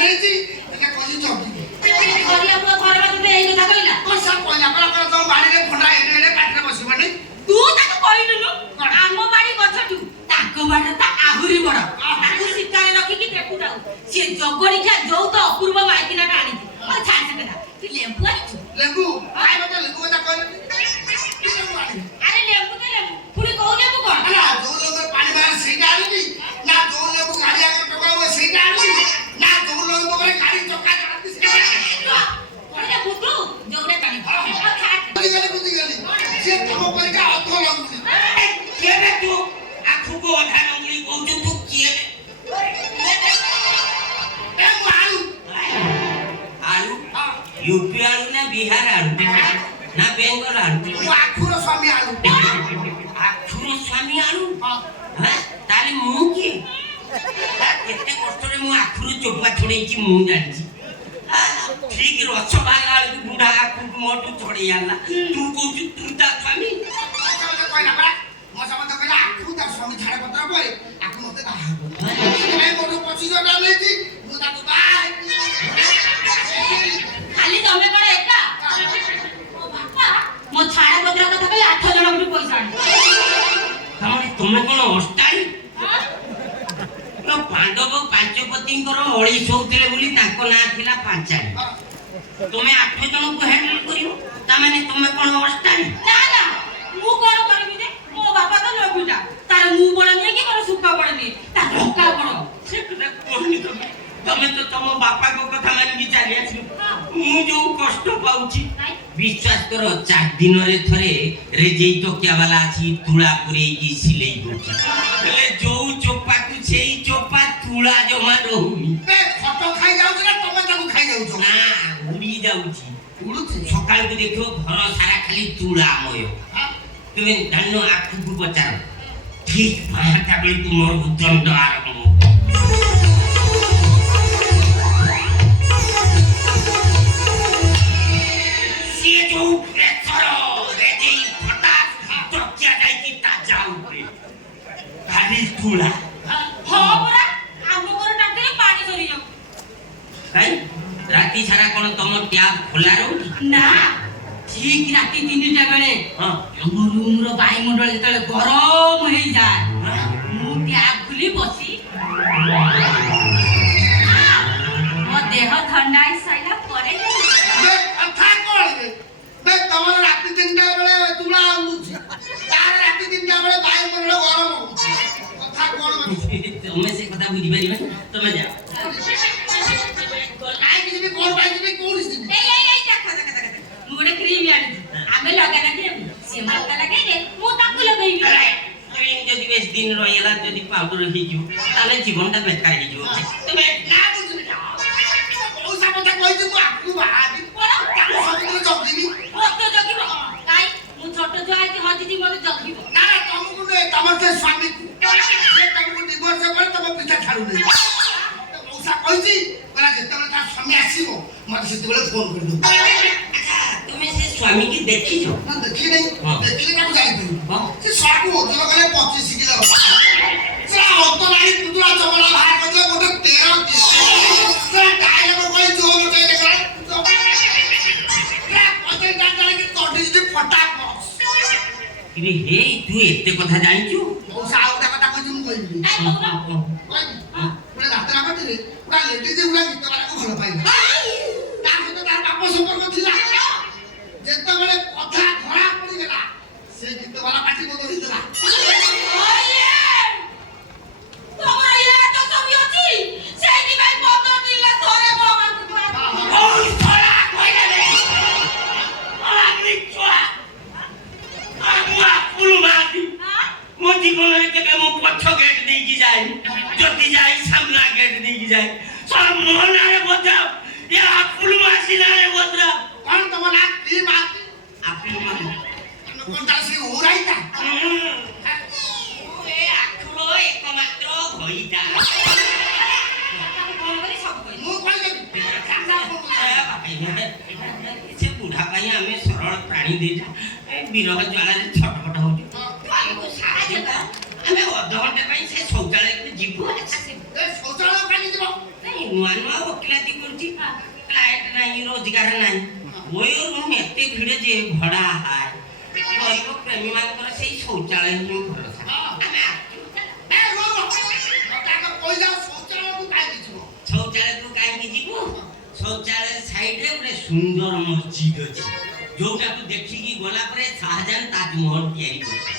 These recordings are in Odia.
ନେଇଛି ଏଟା କହି ଜଗିବ ଘରିଆ ପୁଅ ଘର ବାଟରେ ଏଇ କଥା କହିଲା କସା କହିଲା ପରା ତମ ବାଡ଼ିରେ ଭଣ୍ଡା ଏଡେ କାଠିରେ ବସିବନି ତୁ ତାକୁ କହିଲୁନୁ ଆମ ବାଡ଼ି ଗଛଠୁ ତାଙ୍କ ବାଡ଼ି ତା ଆହୁରି ବଡ଼ ତାକୁ ଶିକାରେ ରଖିକି ଦେଖୁଥାଉ ସେ ଜଗଣିକା ଯୋଉ ତ ଅପୂର୍ବ ମାଇକିନାଟା ଆଣିଛି ଛାଡ଼ ସେ କଥା ତୁ ଲେମ୍ବୁ ଆଣିଛୁ ଲେମ୍ବୁ ଆଇ ମତେ ଲେମ୍ବୁ କଥା କହିଲନି ଆରେ ଲେମ୍ବୁ ତ ଲେମ୍ବୁ ପୁଣି କୋଉ ଲେମ୍ବୁ କଣ ନା ଯୋଉ ଲେମ୍ବୁ ପାଣି ବାହାରେ ସେଇଟା ଆଣିବି ନା ଯୋଉ ଲେମ୍ବୁ ଗାଡ଼ି ଆଗରେ ଟକାଇବ ସେଇଟା ଆଣିବି ନା ଯୋଉ ଲେମ୍ବୁ ପରେ ଗାଡ଼ି ଚକା ଚାଲନ୍ତି ସେଇଟା କହିଲେ ବୁଦ୍ଧୁ ଯୋଉଟା କାଢି ବୁଝିଗଲି ସେ ତମ ପରିକା ଅଧ ଲଙ୍ଗୁନି କିଏ ବେ ତୁ ଆଖୁକୁ ଅଧା ଲଙ୍ଗୁଳି କହୁଛୁ ତୁ କିଏ ଏ ମୁଁ ଆଳୁ ଆଳୁ ୟୁପି ଆଳୁ ନା ବିହାର ଆଳୁ ନା ବେଙ୍ଗଲ ଆଳୁ ମୁଁ ଆଖୁର ସ୍ୱାମୀ ଆଳୁ ଆଖୁର ସ୍ୱାମୀ ଆଳୁ ତାହେଲେ ମୁଁ କିଏ କେତେ କଷ୍ଟରେ ମୁଁ ଆଖୁରୁ ଚୋପା ଛଡେଇଛି ମୁଁ ଜାଣିଛି ଠିକ ରସ ବାହାରିଲା ବେଳକୁ ବୁଢା ଆଖୁକୁ ମୋଠୁ ଛଡେଇ ଆଣିଲା ତୁ କହୁଛୁ ତୁ ତା ସ୍ୱାମୀ କହିଲା ପରା ମୋ ସମସ୍ତେ କହିଲା ଆଖୁ ତା ସ୍ୱାମୀ ଛାଡ଼ ପତ୍ର ପରେ ଆଖୁ ମତେ ବାହା ହବ ସେଥିପାଇଁ ମୋଠୁ 25,000 ନେଇଛି ମୁଁ ତାକୁ ବାହା ଖାଲି ତମେ କଣ ଏକା ମୋ ବାପା ମୋ ଛାଡ଼ ପତ୍ର କଥା କହି 8 ଜଣଙ୍କୁ ପଇସା ଆଣି ତମେ କଣ ଅଷ୍ଟାଳି ପାଣ୍ଡବ ପାଞ୍ଚପତିଙ୍କର ଅଳି ଶୋଉଥିଲେ ବୋଲି ତାଙ୍କ ନାଁ ଥିଲା ପାଞ୍ଚାଳି ତମେ 8 ଜଣଙ୍କୁ ହ୍ୟାଣ୍ଡେଲ କରିବ ତାମାନେ ତମେ କଣ ଅଷ୍ଟାଳି ନା ନା ମୁଁ କଣ କରିବି ଯେ ମୋ ବାପା ତ ଲୋଭିଟା ତାର ମୁଁ ବଡ଼ ନିଏ କି ମୋର ସୁଖ ବଡ଼ ନିଏ ତା ଧକ୍କା ବଡ଼ ସେ କଥା କୁହନି ତମେ ତ ତମ ବାପାଙ୍କ କଥା ମାନିକି ଚାଲି ଆସିଲ ମୁଁ ଯୋଉ କଷ୍ଟ ପାଉଛି ବିଶ୍ୱାସ କର 4 ଦିନରେ ଥରେ ରେଜେଇ ଟକିଆ ବାଲା ଅଛି ତୁଳା ପୁରେଇକି ସିଲେଇ କରୁଛି ହେଲେ ଯୋଉ ଚୋପାକୁ ସେଇ ଚୋପା ତୁଳା ଜମା ରହୁନି ଖତ ଖାଇ ଯାଉଛି ନା ତମେ ତାକୁ ଖାଇ ଯାଉଛ ନା ଉଡି ଯାଉଛି ଉଡୁଛି ସକାଳକୁ ଦେଖିବ ଘର ସାରା ଖାଲି ତୁଳାମୟ ତୁମେ ଜାଣିନ ଆଖୁକୁ ପଚାର ଠିକ 5ଟା ବେଳକୁ ମୋର ଦଣ୍ଡ ଆରମ୍ଭ ସିଏ ଯୋଉ ପ୍ରେସର ରେଜେଇ ଫଟା ଟକିଆ ଯାଇକି ତା ଯାଉରେ ଖାଲି ତୁଳା ହଁ ପରା ଆମ ଘର ଟାଙ୍କିରେ ପାଣି ସରିଯାଉ କାଇଁ ରାତି ସାରା କଣ ତମ ଟ୍ୟାପ ଖୋଲା ରହୁଛି ନା ଠିକ ରାତି 3ଟା ବେଳେ ହଁ ଆମ ରୁମର ବାୟୁମଣ୍ଡଳ ଯେତେବେଳେ ଗରମ ହେଇଯାଏ ମୁଁ ଟ୍ୟାପ ଖୋଲି ବସି ମୋ ଦେହ ଥଣ୍ଡା ହେଇସାରିଲା ପରେ କଥା କଣ ତମର ରାତି 3ଟା ବେଳେ ତୁଳା ଉଡୁଛି ତାର ରାତି 3ଟା ବେଳେ ବାୟୁମଣ୍ଡଳ ଗରମ ହଉଛି କଥା କଣ ତମେ ସେ କଥା ବୁଝିପାରିବ ତମେ ଯାଅ କାହିଁକି ଯିବି କଣ ପାଇଁ ଯିବି କୋଉଠି ଯିବି ଏଇ ଦେଖ ମୁଁ ଗୋଟେ କ୍ରିମ ଆଣିଛି ଆମେ ଲଗା ଲାଗି ସେ ମତେ ଲଗେଇଲେ ମୁଁ ତାକୁ ଲଗେଇବି କ୍ରିମ ଯଦି ବେଶ ଦିନ ରହିଗଲା ଯଦି ପାଉଡର ହେଇଯିବ ତାହେଲେ ଜୀବନଟା ବେକାର ହେଇଯିବ ତମେ ନା ବୁଝୁନି ପଇସା କଥା କହିଛି ମୁଁ ଆକୁ ବାହାବି ତାକୁ ସବୁଦିନ ଜଗିବି ମତେ ଜଗିବ କାଇଁ ମୁଁ ଛୋଟ ଛୁଆ ହେଇକି ହଜିଛି ମତେ ଜଗିବ ନା ତମକୁ ନୁହେଁ ତମର ସେ ସ୍ୱାମୀକୁ ସେ ତମକୁ ଡିଭୋର୍ସ ପରେ ତମ ପିଛା ଛାଡୁନି ମଉସା କହିଛି କହିଲା ଯେତେବେଳେ ତା ସ୍ୱାମୀ ଆସିବ ମତେ ସେତେବେଳେ ଫୋନ କରିଦେବ ତୁମେ ସେ ସ୍ୱାମୀ କି ଦେଖିଛ ନା ଦେଖି ନାହିଁ ଦେଖିଲେ ତାକୁ ଜାଣିପାରିବ ସେ ସବୁ ଓଜନ କଲେ 25 କିଲୋ ସେ ଅନ୍ତ ନାହିଁ ପୁତୁରା ଚମଡ଼ା ବାହାର କରିଦେଲେ ଗୋଟେ 13 କିଲୋ ସେ ଡାଇଲଗ କହି ଜୋର ମତେ ଦେଖା କିରେ ହେ ତୁ ଏତେ କଥା ଜାଣିଛୁ ମଉସା ଆଉ ଗୋଟେ କଥା କହିଛି ମୁଁ କହିବି ଗୋଟେ ଯାତ୍ରା କରିଥିଲେ ପୁରା ଲେଡିଜ ଗୁଡା ଗୀତ ବାଲାକୁ ଭଲ ପାଇଲା ତା ସହିତ ତାର ବାପ ସମ୍ପର୍କ ଥିଲା ଯେତେବେଳେ କଥା ଧରା ପଡିଗଲା ସେ ଗୀତ ବାଲା ପାଟି ବଦଳିଥିଲା ମୋ ଜୀବନରେ କେବେ ମୁଁ ପଛ ଗେଟ୍ ଦେଇକି ଯାଏନି ଯଦି ଯାଇ ସାମ୍ନା ଗେଟ୍ ଦେଇକି ଯାଏ ସବ ମୋ ନାଁରେ ବଜାଅ ଏ ଆପୁଲ ମାସି ନାଁରେ ବଜାଅ କଣ ତମ ନାଁ କି ମା ଆପୁଲ ମାସି କଣ ତାର ସେ ଓରାଇତା ଏ ଆଖୁର ଏକମାତ୍ର ଭଇତା ମୁଁ କହିଦେବି ସେ ବୁଢା ପାଇଁ ଆମେ ସରଳ ପ୍ରାଣୀ ଦେଇଛୁ ବିରହ ଜ୍ୱାଳାରେ ଛଟପଟ ହଉଛୁ ଆମକୁ ସାହାଯ୍ୟ କର ଆମେ ଅଧଘଣ୍ଟା ପାଇଁ ସେ ଶୌଚାଳୟକୁ ଯିବୁ ଶୌଚାଳୟ କାଲି ଯିବ ନୂଆ ନୂଆ ଓକିଲାତି କରୁଛି କ୍ଲାଏଣ୍ଟ ନାହିଁ ରୋଜଗାର ନାହିଁ ওই রুম এতে ভিড়ে যে ভড়া হয় গরিব প্রেমী মানଙ୍କର ସେଇ ଶୌଚାଳୟ ହିଁ ଭରସା ଆମେ ଶୌଚାଳୟକୁ କାହିଁକି ଯିବୁ ଶୌଚାଳୟ ସାଇଡରେ ଗୋଟେ ସୁନ୍ଦର ମସଜିଦ ଅଛି ଯୋଉଟାକୁ ଦେଖିକି ଗଲା ପରେ ଶାହଜାହାନ ତାଜମହଲ ତିଆରି କରିଛି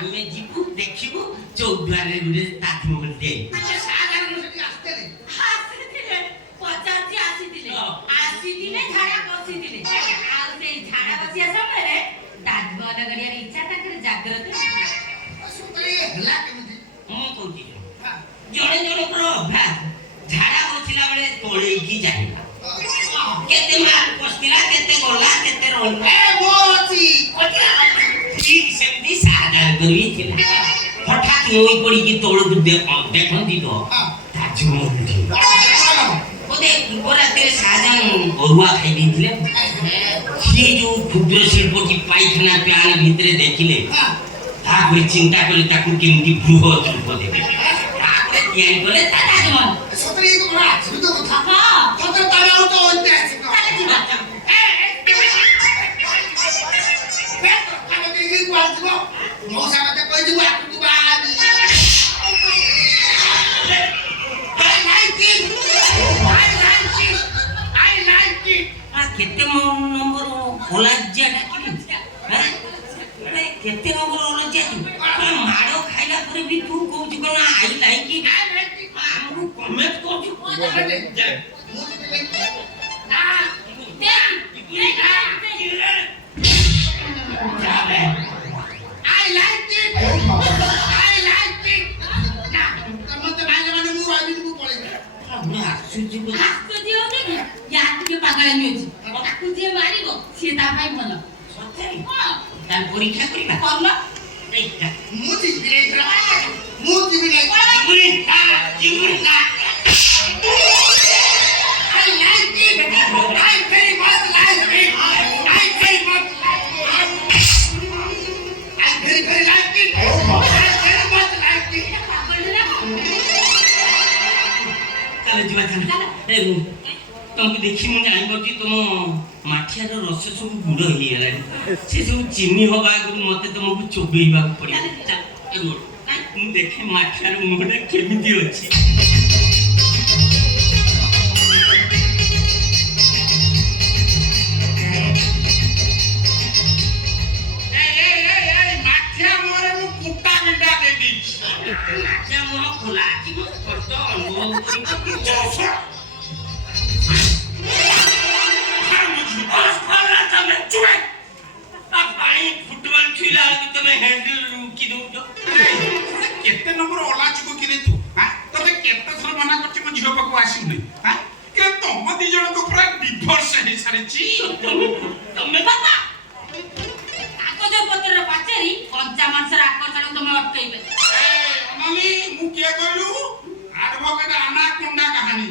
ଆମେ ଯିବୁ ଦେଖିବୁ ଚୌଦ୍ୱାରରେ ଗୋଟେ ତାଜମହଲ ତିଆରି ଆସିଥିଲେ ଝାଡା ବସିଥିଲେ ଆଉ ସେଇ ଝାଡା ବସିବା ସମୟରେ ତାଜମହଲ ଗଡିଆର ଇଚ୍ଛା ତାଙ୍କର ଜାଗ୍ରତ ମୁଁ କହୁଛି ଜଣେ ଜଣଙ୍କର ଅଭ୍ୟାସ ଝାଡା ବସିଲା ବେଳେ ତୋଳେଇକି ଯାଇବା କେତେ ମାଲ ପଶିଲା କେତେ ଗଲା କେତେ ରହିଲା ଠିକ ସେମିତି ଶାହଜାହାନଙ୍କର ବି ଥିଲା ହଠାତ୍ ନଈ ପଡିକି ତଳକୁ ଦେଖନ୍ତି ତ ତାଜମହଲ ରାତିରେ ଶାହଜାହାନ ଅରୁଆ ଖାଇ ଦେଇଥିଲେ ସିଏ ଯୋଉ କ୍ଷୁଦ୍ର ଶିଳ୍ପଟି ପାଇଖାନା ପ୍ୟାନ ଭିତରେ ଦେଖିଲେ ତାପରେ ଚିନ୍ତା କଲେ ତାକୁ କେମିତି ବୃହତ ରୂପ ଦେବେ ତାପରେ ତିଆରି କଲେ ତାଜମହଲ କେତେ ନମ୍ବର ଅଲଜ୍ୟା ଡାକିଲି କେତେ ନମ୍ବର ଅଲଜ୍ୟା ତୁ ମାଡ଼ ଖାଇଲା ପରେ ବି ତୁ କହୁଛୁ କଣ ଆଇ ଲାଇକି ଆମକୁ କମେଣ୍ଟ କରୁଛୁ পরীক্ষা করিবা तुमको देखी मुझे जानी तुम माठियार रस सब गुड़ हो गला से सब चीनी हवा आगे मत तुमको चोबेवा पड़ा देखे माठियार मुहटा केमी अच्छी खोला फुटबॉल खेला तुम हैंडल की दो केते नंबर ओला चुको किरे तू हां तते केते थर मना करछि म झियो पको आसिबे हां के तम दि जण को पूरा डिवोर्स हे सारिछि तमे बाबा कागज पत्र पाचेरी कंचा मांसर आकर्षण तुम अटकेइबे मम्मी मु के कहलु एडवोकेट आना कुंडा कहानी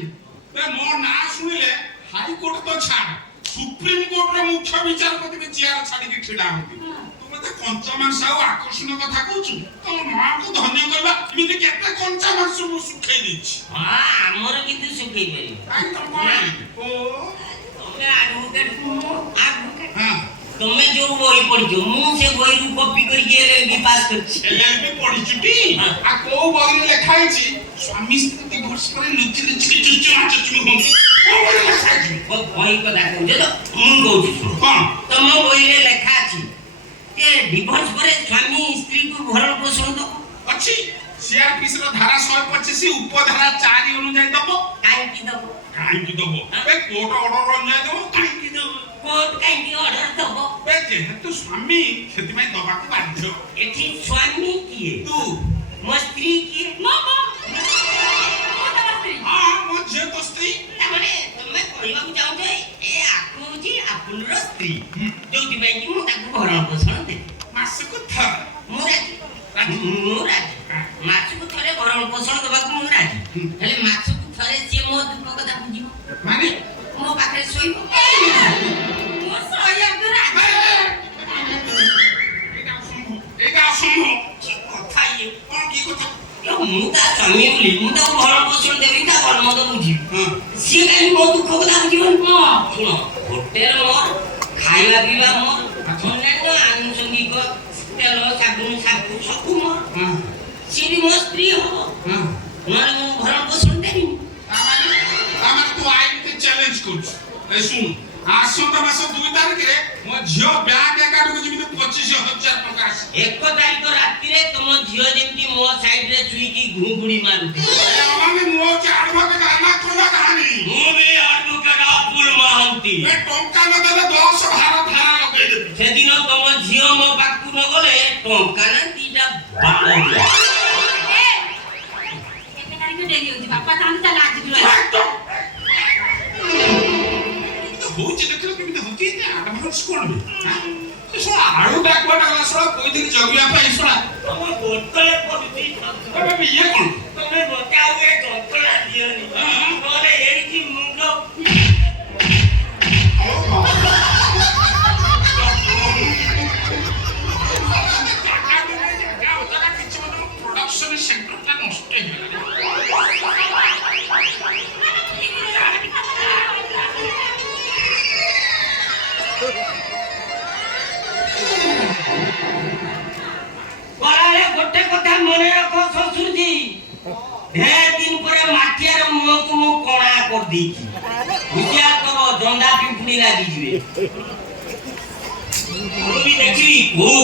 बे मो ना सुनिले हाई कोर्ट तो छाड़ सुप्रीम कोर्ट रो मुख्य विचारपति के चेयर छाड़ी के खिडा होती तुम ते कंचा मांस आ आकर्षण कथा कहछु तुम मां को धन्य करबा इमिते केते कंचा मांस मु सुखै दिछि हां हमर किंतु सुखै परि काई तुम कोन ओ तमे एडवोकेट हां तमे जो बही पढियो मु से बही रु कॉपी करके एलएलबी पास करछि एलएलबी पढिछुटी आ को बही लेखा हिछि स्वामी स्त्री डिवोर्स करे लुचि लुचि चुचु आचुचु होंगे बही कथा कहू जे तो मु कहू छु कोन तम बही रे लेखा अछि जे डिवोर्स करे स्वामी स्त्री को भरण पोषण दो अछि सीआरपीसी रो धारा 125 उपधारा 4 अनुसार दबो काई की दबो बे कोर्ट ऑर्डर अनुसार दबो काई की दबो कोर्ट काई की ऑर्डर दबो बे जेहेतु स्वामी खेती में दबा को बाध्य एठी स्वामी किए तू मो स्त्री किए मामा हां मो जे तो स्त्री तामाने तमे कहबा को जाउ जे ए आकुजी आपुनर स्त्री जोति में कि मु ताकू भरण पोषण दे मासको थर मुराजी माछको थरे भरण पोषण दबा को मुराजी हेले माछको थरे से मो दुख कथा बुझिबो माने मो पाखे सोइबो मो सोया गुरा एगा सुनो की कथा ये कोन की कथा यो मु ता ସ୍ୱାମୀ ବୋଲି ମୁଁ ତାକୁ ଭଲ ପୋଷଣ ଦେବି ତା ଭଲ ମନ୍ଦ ବୁଝିବି ହଁ ସିଏ କାହିଁ ମୋ ଦୁଃଖ କଥା ବୁଝିବନି ହଁ। ଶୁଣ ହୋଟେଲ ମୋର ଖାଇବା ପିଇବା ମୋର ଅନ୍ୟାନ୍ୟ ଆନୁଷଙ୍ଗିକ ତେଲ ସାବୁନ ସାବୁ ସବୁ ମୋର ହଁ ସିଏ ବି ମୋ ସ୍ତ୍ରୀ ହବ ହଁ ନହେଲେ ମୁଁ ଭରଣ ପୋଷଣ ଦେବିନି ତାମାନେ ତୁ ଆଇନକୁ ଚ୍ୟାଲେଞ୍ଜ କରୁଛୁ ଏ ଶୁଣ ଆସନ୍ତା ମାସ 2 ତାରିଖରେ ମୋ ଝିଅ ବ୍ୟାଙ୍କ ଆକାଉଣ୍ଟକୁ ଯେମିତି 25,000 ଟଙ୍କା ଆସିବ 1 ତାରିଖ ରାତିରେ ତମ ଝିଅ ଯେମିତି ମୋ ସାଇଡରେ ଶୁଇକି ଘୁଙ୍ଗୁଡି ମାରୁଥିବ ମାନେ ମୁଁ ହଉଛି ଆଡଭୋକେଟ ଆନାକୋଣ୍ଡା କାହାଣୀ ମୁଁ ବି ଆଡଭୋକେଟ ଅପୁଲ ମହାନ୍ତି ଏ ଟଙ୍କା ନ ଦେଲେ 10 ଭାର ଧାରା ଲଗେଇଦେବି ସେଦିନ ତମ ଝିଅ ମୋ ପାଖକୁ ନ ଗଲେ ଟଙ୍କା ନା ଦିଟା ବାଳ ଦିଅ। କେତେ ତାରିଖ ଡେରି ହଉଛି ବାପା ତାହେଲେ ତାହେଲେ ଆଜି ହଉଛି ଦେଖିଲ କେମିତି ହଉଛି ଆଡଭାନ୍ସ କଣ ବେ ସେ ଶୁଣ ଆଳୁଟା କୁଆଡେ ଗଲା ଶୁଣ କହିଥିଲି ଜଗିବା ପାଇଁ ଶୁଣ ତମ ବୋତଲେ ପଡୁଛି ଏବେ ଇଏ କଣ ତମେ ମତେ ଆଉ ଏ ଯନ୍ତ୍ରଣା ଦିଅନି ନହେଲେ ଏଇଠି ମୁଣ୍ଡ ପ୍ରଡକ୍ସନ ସେଣ୍ଟରଟା ନଷ୍ଟ ହେଇଗଲା ଗଲାବେଳେ ଗୋଟେ କଥା ମନେ ରଖ ଶ୍ୱଶୁରଜୀ ଢେର ଦିନ ପରେ ମାଠିଆର ମୁହଁକୁ ମୁଁ କଣା କରିଦେଇଛି ହୁସିଆର କର ଜନ୍ଦା ପିମ୍ପୁଡି ଲାଗିଯିବେ ମୁଁ ବି ଦେଖିବି କୋଉ